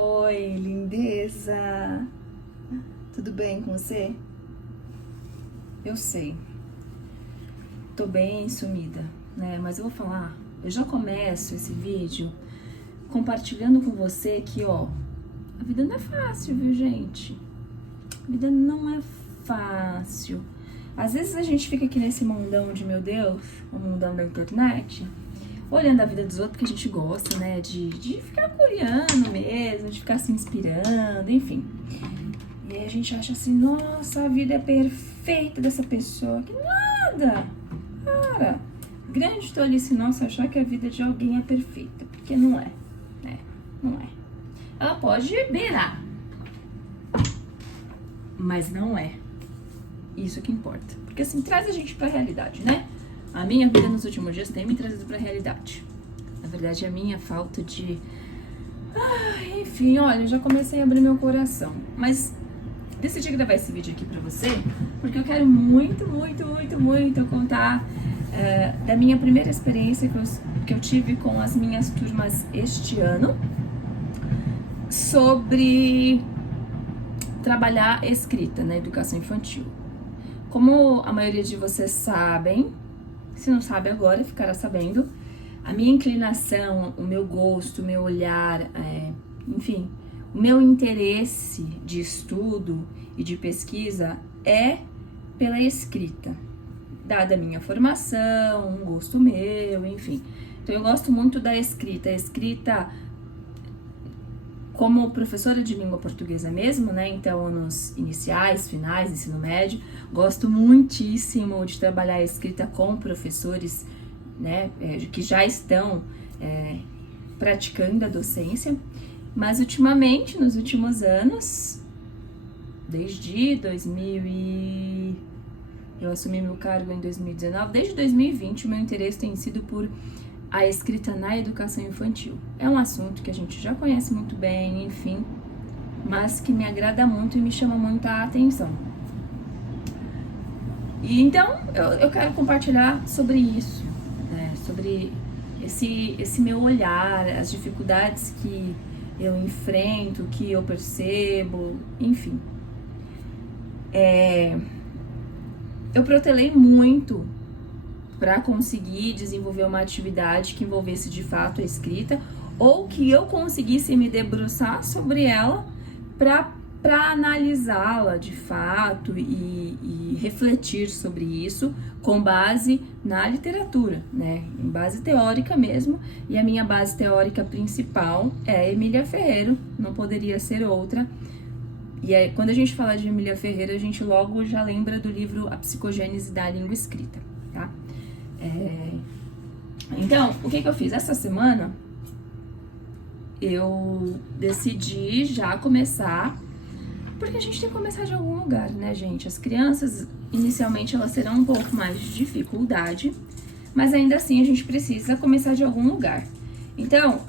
Oi, lindeza! Tudo bem com você? Eu sei, tô bem sumida, né? Mas eu vou falar, eu já começo esse vídeo compartilhando com você que, ó, a vida não é fácil, viu, gente? A vida não é fácil. Às vezes a gente fica aqui nesse mundão de, meu Deus, o mundão da internet, olhando a vida dos outros, porque a gente gosta, né, de ficar curiando mesmo, de ficar se inspirando, enfim. E aí a gente acha assim, nossa, a vida é perfeita dessa pessoa. Que nada! Cara, grande tolice nossa achar que a vida de alguém é perfeita, porque não é, né? Não é. Ela pode beirar, mas não é. Isso que importa. Porque assim, traz a gente pra realidade, né? A minha vida nos últimos dias tem me trazido pra realidade. Na verdade, a minha falta de... enfim, olha, eu já comecei a abrir meu coração. Mas decidi gravar esse vídeo aqui pra você, porque eu quero muito contar da minha primeira experiência que eu tive com as minhas turmas este ano sobre trabalhar escrita na educação infantil. Como a maioria de vocês sabem, se não sabe agora, ficará sabendo, a minha inclinação, o meu gosto, o meu olhar, enfim, o meu interesse de estudo e de pesquisa é pela escrita, dada a minha formação, um gosto meu, enfim. Então eu gosto muito da escrita, a escrita como professora de língua portuguesa mesmo, né, então nos iniciais, finais, ensino médio, gosto muitíssimo de trabalhar a escrita com professores, né, que já estão praticando a docência, mas ultimamente, nos últimos anos, desde 2000 eu assumi meu cargo em 2019, desde 2020 o meu interesse tem sido por a escrita na educação infantil. É um assunto que a gente já conhece muito bem, enfim, mas que me agrada muito e me chama muita atenção. E então, eu quero compartilhar sobre isso, né? Sobre esse meu olhar, as dificuldades que eu enfrento, que eu percebo, enfim. Eu protelei muito para conseguir desenvolver uma atividade que envolvesse de fato a escrita, ou que eu conseguisse me debruçar sobre ela para analisá-la de fato e refletir sobre isso com base na literatura, né? Em base teórica mesmo, e a minha base teórica principal é Emília Ferreira, não poderia ser outra. E aí, quando a gente fala de Emília Ferreira, a gente logo já lembra do livro A Psicogênese da Língua Escrita, tá? Então, o que eu fiz? Essa semana, eu decidi já começar, porque a gente tem que começar de algum lugar, né, gente? As crianças, inicialmente, elas terão um pouco mais de dificuldade, mas ainda assim a gente precisa começar de algum lugar. Então,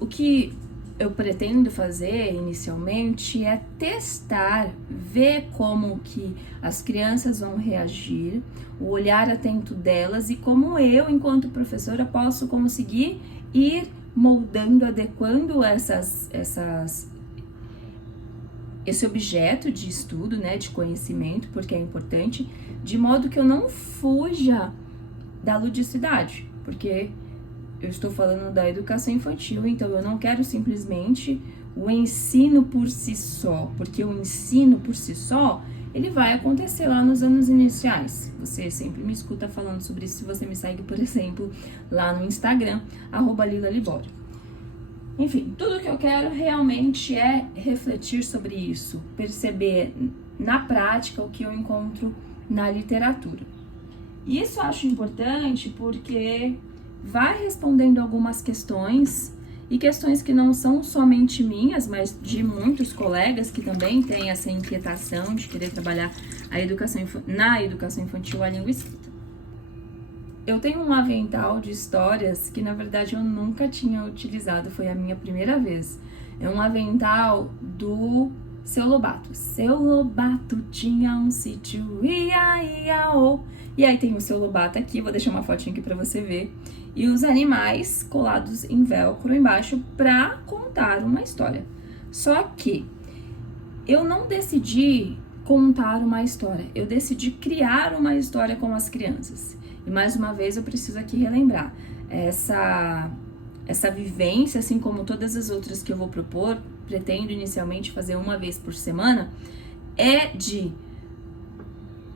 o que eu pretendo fazer inicialmente é testar, ver como que as crianças vão reagir, o olhar atento delas e como eu, enquanto professora, posso conseguir ir moldando, adequando esse objeto de estudo, né, de conhecimento, porque é importante, de modo que eu não fuja da ludicidade, porque eu estou falando da educação infantil, então eu não quero simplesmente o ensino por si só, porque o ensino por si só, ele vai acontecer lá nos anos iniciais. Você sempre me escuta falando sobre isso se você me segue, por exemplo, lá no Instagram, @LilaLibório. Enfim, tudo que eu quero realmente é refletir sobre isso, perceber na prática o que eu encontro na literatura. E isso eu acho importante porque vai respondendo algumas questões, e questões que não são somente minhas, mas de muitos colegas que também têm essa inquietação de querer trabalhar na educação infantil a língua escrita. Eu tenho um avental de histórias que, na verdade, eu nunca tinha utilizado, foi a minha primeira vez. É um avental do Seu Lobato. Seu Lobato tinha um sítio, ia, ia, oh, E aí tem o seu Lobato aqui, vou deixar uma fotinha aqui pra você ver. E os animais colados em velcro embaixo pra contar uma história. Só que eu não decidi contar uma história, eu decidi criar uma história com as crianças. E mais uma vez eu preciso aqui relembrar, essa vivência, assim como todas as outras que eu vou propor, pretendo inicialmente fazer uma vez por semana, é de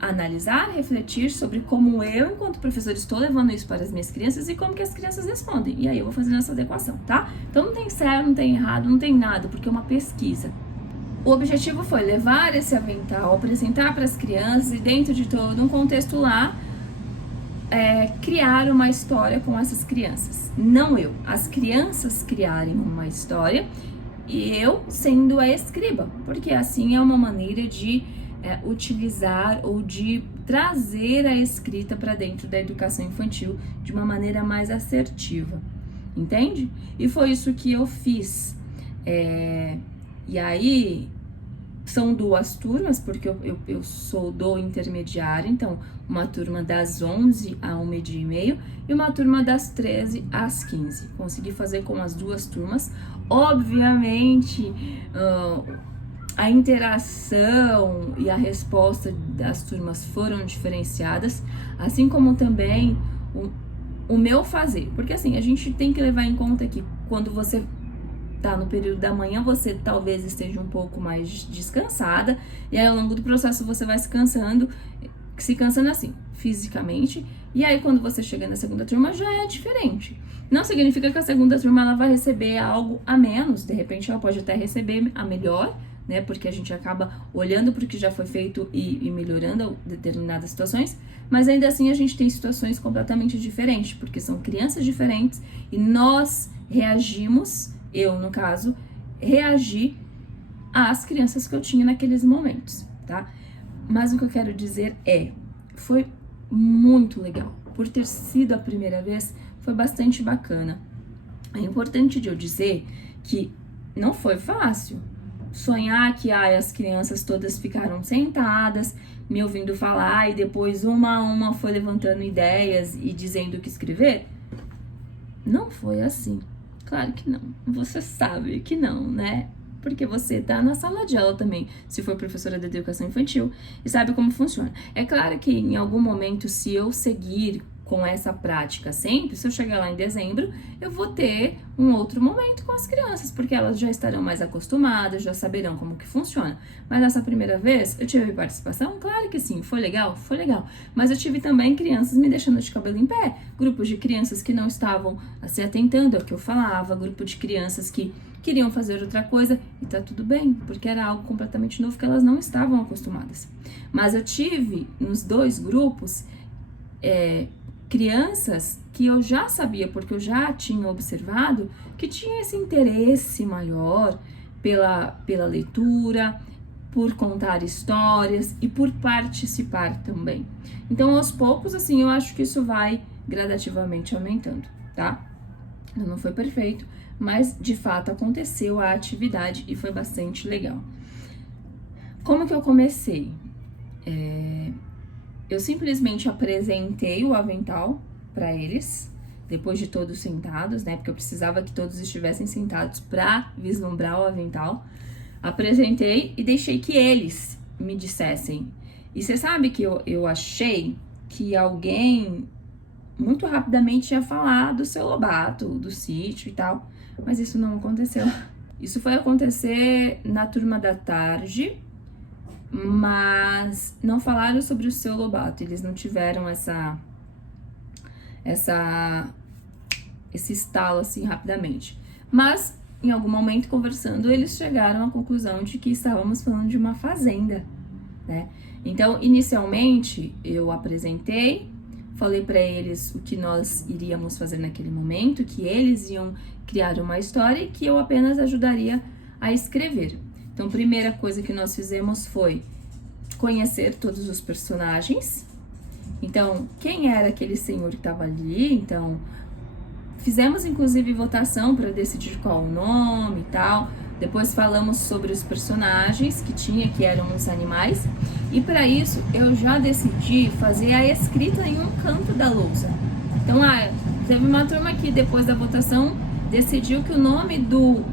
analisar, refletir sobre como eu, enquanto professor, estou levando isso para as minhas crianças e como que as crianças respondem. E aí eu vou fazendo essa adequação, tá? Então não tem certo, não tem errado, não tem nada, porque é uma pesquisa. O objetivo foi levar esse avental, apresentar para as crianças e dentro de todo um contexto lá, criar uma história com essas crianças. Não eu, as crianças criarem uma história e eu sendo a escriba, porque assim é uma maneira de utilizar ou de trazer a escrita para dentro da educação infantil de uma maneira mais assertiva, entende? E foi isso que eu fiz. E aí, são 2 turmas, porque eu sou do intermediário, então uma turma das 11 a 1h30 e uma turma das 13 às 15. Consegui fazer com as 2 turmas. Obviamente, a interação e a resposta das turmas foram diferenciadas, assim como também o meu fazer. Porque assim, a gente tem que levar em conta que quando você tá no período da manhã, você talvez esteja um pouco mais descansada, e aí ao longo do processo você vai se cansando assim, fisicamente, e aí quando você chega na segunda turma já é diferente. Não significa que a segunda turma ela vai receber algo a menos, de repente ela pode até receber a melhor, né, porque a gente acaba olhando para o que já foi feito e melhorando determinadas situações, mas ainda assim a gente tem situações completamente diferentes, porque são crianças diferentes e nós reagimos. Eu, no caso, reagi às crianças que eu tinha naqueles momentos, tá? Mas o que eu quero dizer foi muito legal. Por ter sido a primeira vez, foi bastante bacana. É importante de eu dizer que não foi fácil. Sonhar que as crianças todas ficaram sentadas, me ouvindo falar, e depois uma a uma foi levantando ideias e dizendo o que escrever. Não foi assim. Claro que não. Você sabe que não, né? Porque você tá na sala de aula também, se for professora de educação infantil, e sabe como funciona. É claro que em algum momento, se eu seguir com essa prática sempre, se eu chegar lá em dezembro, eu vou ter um outro momento com as crianças, porque elas já estarão mais acostumadas, já saberão como que funciona. Mas nessa primeira vez, eu tive participação? Claro que sim. Foi legal? Foi legal. Mas eu tive também crianças me deixando de cabelo em pé, grupos de crianças que não estavam se atentando ao que eu falava, grupo de crianças que queriam fazer outra coisa, e tá tudo bem, porque era algo completamente novo que elas não estavam acostumadas. Mas eu tive nos 2 grupos crianças que eu já sabia, porque eu já tinha observado, que tinha esse interesse maior pela leitura, por contar histórias e por participar também. Então, aos poucos, assim, eu acho que isso vai gradativamente aumentando, tá? Não foi perfeito, mas de fato aconteceu a atividade e foi bastante legal. Como que eu comecei? Eu simplesmente apresentei o avental para eles, depois de todos sentados, né? Porque eu precisava que todos estivessem sentados para vislumbrar o avental. Apresentei e deixei que eles me dissessem. E você sabe que eu achei que alguém muito rapidamente ia falar do seu Lobato, do sítio e tal, mas isso não aconteceu. Isso foi acontecer na turma da tarde, mas não falaram sobre o seu Lobato, eles não tiveram esse estalo assim rapidamente. Mas em algum momento conversando, eles chegaram à conclusão de que estávamos falando de uma fazenda, né? Então, inicialmente, eu apresentei, falei para eles o que nós iríamos fazer naquele momento, que eles iam criar uma história e que eu apenas ajudaria a escrever. Então, a primeira coisa que nós fizemos foi conhecer todos os personagens. Então, quem era aquele senhor que estava ali? Então, fizemos inclusive votação para decidir qual o nome e tal, Depois falamos sobre os personagens que eram os animais. E para isso eu já decidi fazer a escrita em um canto da lousa. Então, teve uma turma que depois da votação decidiu que o nome do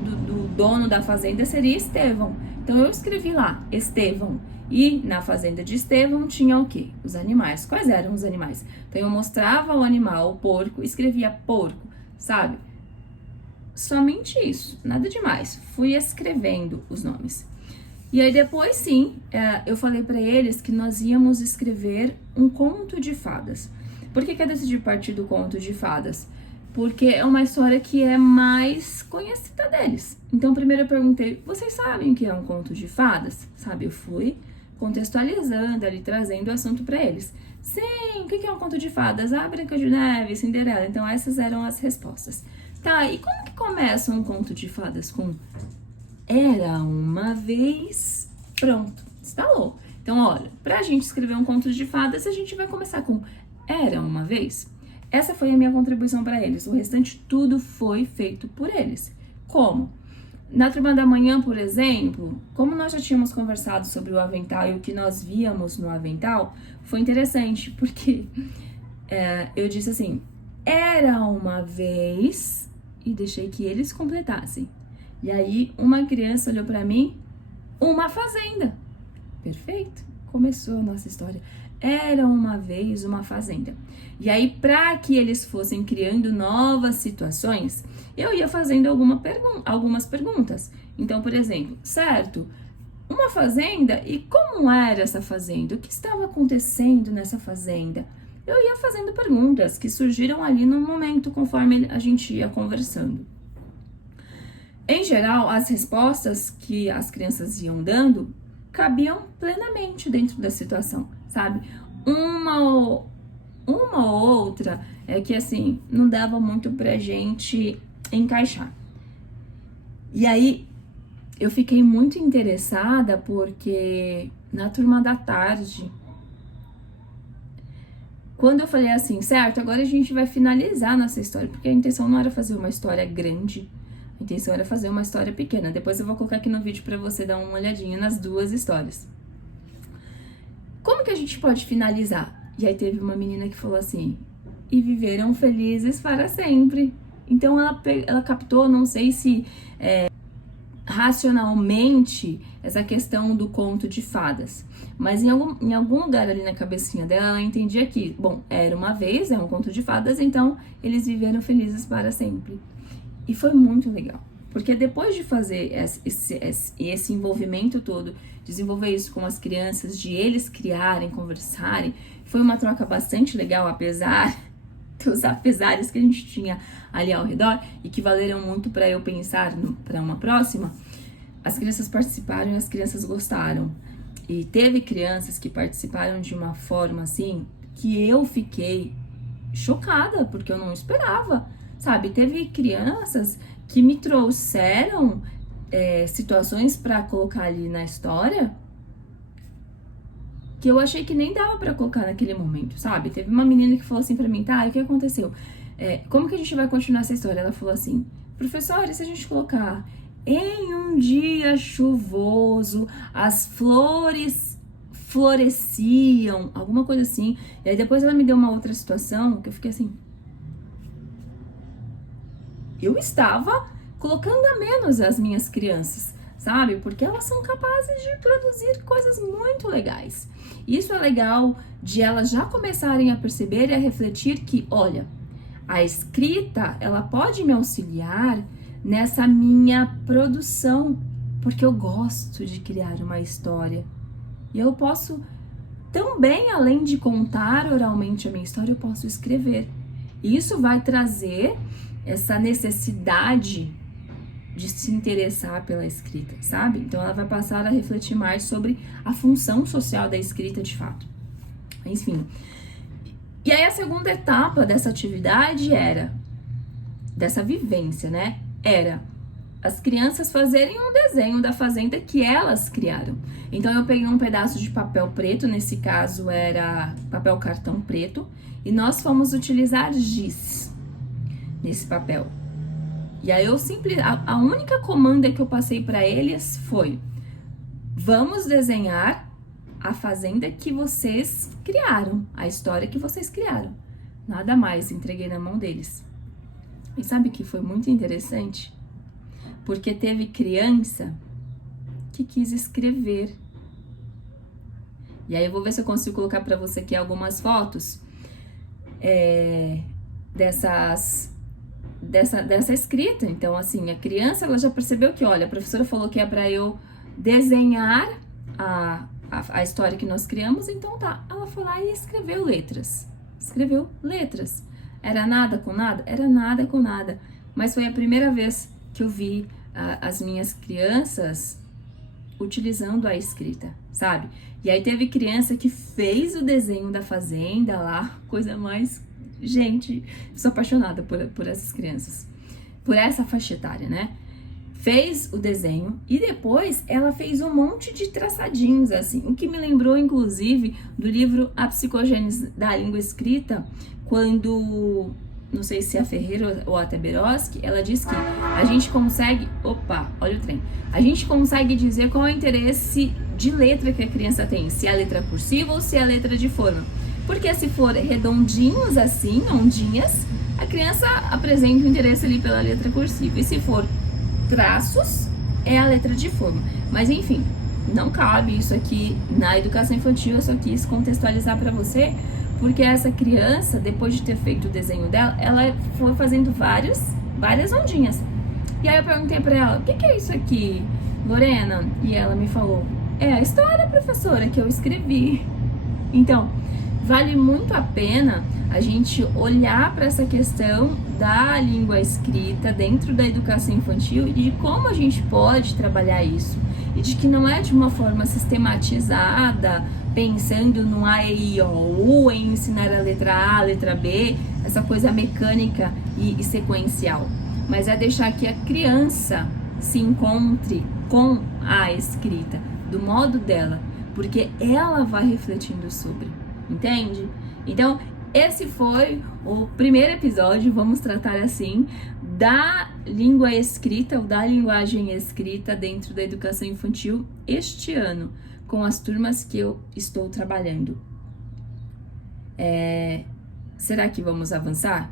dono da fazenda seria Estevão. Então eu escrevi lá, Estevão. E na fazenda de Estevão tinha o quê? Os animais. Quais eram os animais? Então eu mostrava o animal, o porco, escrevia porco, sabe? Somente isso, nada demais. Fui escrevendo os nomes. E aí depois sim, eu falei para eles que nós íamos escrever um conto de fadas. Por que eu decidi partir do conto de fadas? Porque é uma história que é mais conhecida deles. Então primeiro eu perguntei, vocês sabem o que é um conto de fadas? Sabe, eu fui contextualizando ali, trazendo o assunto para eles. Sim, o que é um conto de fadas? Branca de Neve, Cinderela. Então essas eram as respostas. Tá, e como que começa um conto de fadas? Com era uma vez, pronto, instalou. Então, olha, pra gente escrever um conto de fadas, a gente vai começar com era uma vez. Essa foi a minha contribuição para eles. O restante tudo foi feito por eles. Como? Na turma da manhã, por exemplo, como nós já tínhamos conversado sobre o avental e o que nós víamos no avental, foi interessante, porque eu disse assim, era uma vez, e deixei que eles completassem. E aí, uma criança olhou para mim, uma fazenda. Perfeito, começou a nossa história. Era uma vez uma fazenda. E aí, para que eles fossem criando novas situações, eu ia fazendo algumas perguntas. Então, por exemplo, certo, uma fazenda, e como era essa fazenda? O que estava acontecendo nessa fazenda? Eu ia fazendo perguntas que surgiram ali no momento, conforme a gente ia conversando. Em geral, as respostas que as crianças iam dando cabiam plenamente dentro da situação, sabe? Uma ou outra é que, assim, não dava muito pra gente encaixar. E aí, eu fiquei muito interessada porque na turma da tarde, quando eu falei assim, certo, agora a gente vai finalizar nossa história, porque a intenção não era fazer uma história grande, a intenção era fazer uma história pequena. Depois eu vou colocar aqui no vídeo pra você dar uma olhadinha nas duas histórias. Como que a gente pode finalizar? E aí teve uma menina que falou assim, e viveram felizes para sempre. Então ela captou, não sei se racionalmente, essa questão do conto de fadas. Mas em algum lugar ali na cabecinha dela, ela entendia que, bom, era uma vez, é um conto de fadas, então eles viveram felizes para sempre. E foi muito legal, porque depois de fazer esse envolvimento todo, desenvolver isso com as crianças, de eles criarem, conversarem, foi uma troca bastante legal, apesar dos apesares que a gente tinha ali ao redor e que valeram muito para eu pensar para uma próxima. As crianças participaram e as crianças gostaram. E teve crianças que participaram de uma forma assim que eu fiquei chocada, porque eu não esperava, sabe? Teve crianças que me trouxeram situações para colocar ali na história que eu achei que nem dava pra colocar naquele momento, sabe? Teve uma menina que falou assim pra mim, tá, e o que aconteceu? Como que a gente vai continuar essa história? Ela falou assim, professora, e se a gente colocar em um dia chuvoso, as flores floresciam, alguma coisa assim. E aí depois ela me deu uma outra situação que eu fiquei assim, eu estava colocando a menos as minhas crianças, sabe? Porque elas são capazes de produzir coisas muito legais. Isso é legal de elas já começarem a perceber e a refletir que, olha, a escrita, ela pode me auxiliar nessa minha produção, porque eu gosto de criar uma história. E eu posso também, além de contar oralmente a minha história, eu posso escrever. E isso vai trazer essa necessidade de se interessar pela escrita, sabe? Então ela vai passar a refletir mais sobre a função social da escrita de fato. Enfim. E aí a segunda etapa dessa atividade dessa vivência, né? Era as crianças fazerem um desenho da fazenda que elas criaram. Então eu peguei um pedaço de papel preto, nesse caso era papel cartão preto, e nós fomos utilizar giz nesse papel. E aí a única comanda que eu passei para eles foi: vamos desenhar a fazenda que vocês criaram, a história que vocês criaram. Nada mais, entreguei na mão deles. E sabe o que foi muito interessante? Porque teve criança que quis escrever. E aí eu vou ver se eu consigo colocar para você aqui algumas fotos dessa escrita. Então, assim, a criança, ela já percebeu que, olha, a professora falou que é para eu desenhar a história que nós criamos, então tá. Ela foi lá e escreveu letras. Escreveu letras. Era nada com nada? Era nada com nada. Mas foi a primeira vez que eu vi as minhas crianças utilizando a escrita, sabe? E aí teve criança que fez o desenho da fazenda lá, coisa mais... Gente, eu sou apaixonada por essas crianças, por essa faixa etária, né? Fez o desenho e depois ela fez um monte de traçadinhos, assim, o que me lembrou, inclusive, do livro A Psicogênese da Língua Escrita, quando, não sei se é a Ferreira ou a Taberowski, ela diz que a gente consegue, olha o trem, a gente consegue dizer qual é o interesse de letra que a criança tem, se é a letra cursiva ou se é a letra de forma. Porque se for redondinhos assim, ondinhas, a criança apresenta o interesse ali pela letra cursiva. E se for traços, é a letra de forma. Mas enfim, não cabe isso aqui na educação infantil, eu só quis contextualizar para você, porque essa criança, depois de ter feito o desenho dela, ela foi fazendo várias ondinhas. E aí eu perguntei para ela: o que é isso aqui, Lorena? E ela me falou: é a história, professora, que eu escrevi. Então, vale muito a pena a gente olhar para essa questão da língua escrita dentro da educação infantil e de como a gente pode trabalhar isso. E de que não é de uma forma sistematizada, pensando no A, E, I, O, U, em ensinar a letra A, a letra B, essa coisa mecânica e sequencial. Mas é deixar que a criança se encontre com a escrita, do modo dela, porque ela vai refletindo sobre. Entende? Então, esse foi o primeiro episódio, vamos tratar assim, da língua escrita ou da linguagem escrita dentro da educação infantil este ano, com as turmas que eu estou trabalhando. Será que vamos avançar?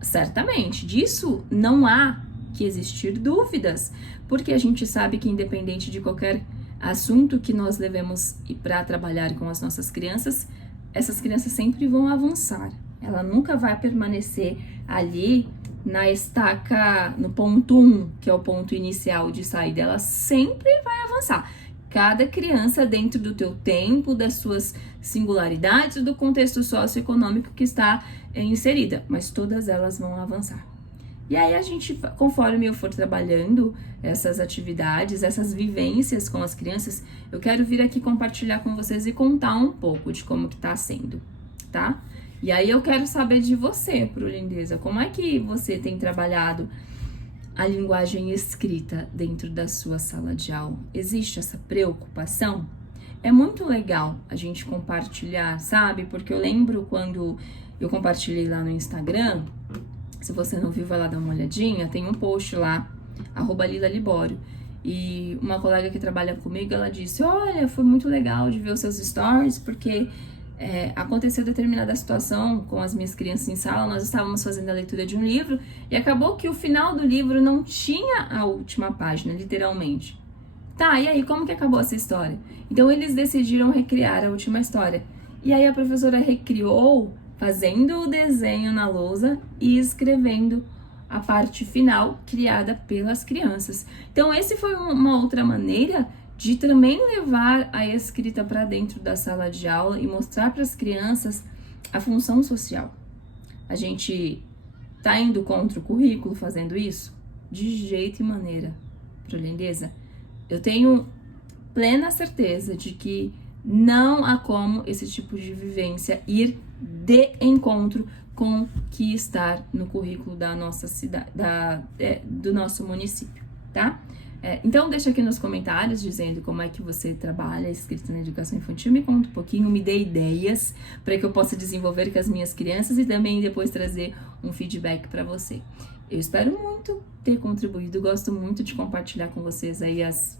Certamente, disso não há que existir dúvidas, porque a gente sabe que independente de qualquer assunto que nós levemos para trabalhar com as nossas crianças, essas crianças sempre vão avançar. Ela nunca vai permanecer ali na estaca, no ponto 1, que é o ponto inicial de saída. Ela sempre vai avançar. Cada criança dentro do teu tempo, das suas singularidades, do contexto socioeconômico que está inserida. Mas todas elas vão avançar. E aí a gente, conforme eu for trabalhando essas atividades, essas vivências com as crianças, eu quero vir aqui compartilhar com vocês e contar um pouco de como que tá sendo, tá? E aí eu quero saber de você, Pro Lindeza, como é que você tem trabalhado a linguagem escrita dentro da sua sala de aula? Existe essa preocupação? É muito legal a gente compartilhar, sabe? Porque eu lembro quando eu compartilhei lá no Instagram. Se você não viu, vai lá dar uma olhadinha. Tem um post lá, @LilaLibório. E uma colega que trabalha comigo, ela disse: olha, foi muito legal de ver os seus stories, porque aconteceu determinada situação com as minhas crianças em sala. Nós estávamos fazendo a leitura de um livro e acabou que o final do livro não tinha a última página, literalmente. Tá, e aí, como que acabou essa história? Então, eles decidiram recriar a última história. E aí, a professora recriou, fazendo o desenho na lousa e escrevendo a parte final criada pelas crianças. Então, esse foi uma outra maneira de também levar a escrita para dentro da sala de aula e mostrar para as crianças a função social. A gente tá indo contra o currículo fazendo isso? De jeito e maneira, Pro Lindeza. Eu tenho plena certeza de que não há como esse tipo de vivência ir de encontro com o que está no currículo da nossa cidade, do nosso município, tá? Então deixa aqui nos comentários dizendo como é que você trabalha a escrita na educação infantil, me conta um pouquinho, me dê ideias para que eu possa desenvolver com as minhas crianças e também depois trazer um feedback para você. Eu espero muito ter contribuído, gosto muito de compartilhar com vocês aí as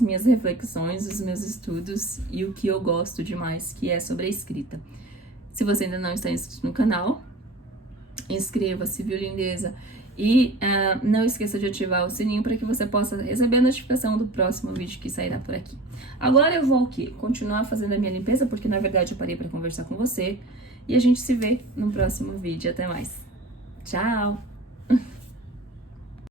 minhas reflexões, os meus estudos e o que eu gosto demais, que é sobre a escrita. Se você ainda não está inscrito no canal, inscreva-se, viu, lindeza? E não esqueça de ativar o sininho para que você possa receber a notificação do próximo vídeo que sairá por aqui. Agora eu vou o quê? Continuar fazendo a minha limpeza, porque na verdade eu parei para conversar com você. E a gente se vê no próximo vídeo. Até mais. Tchau!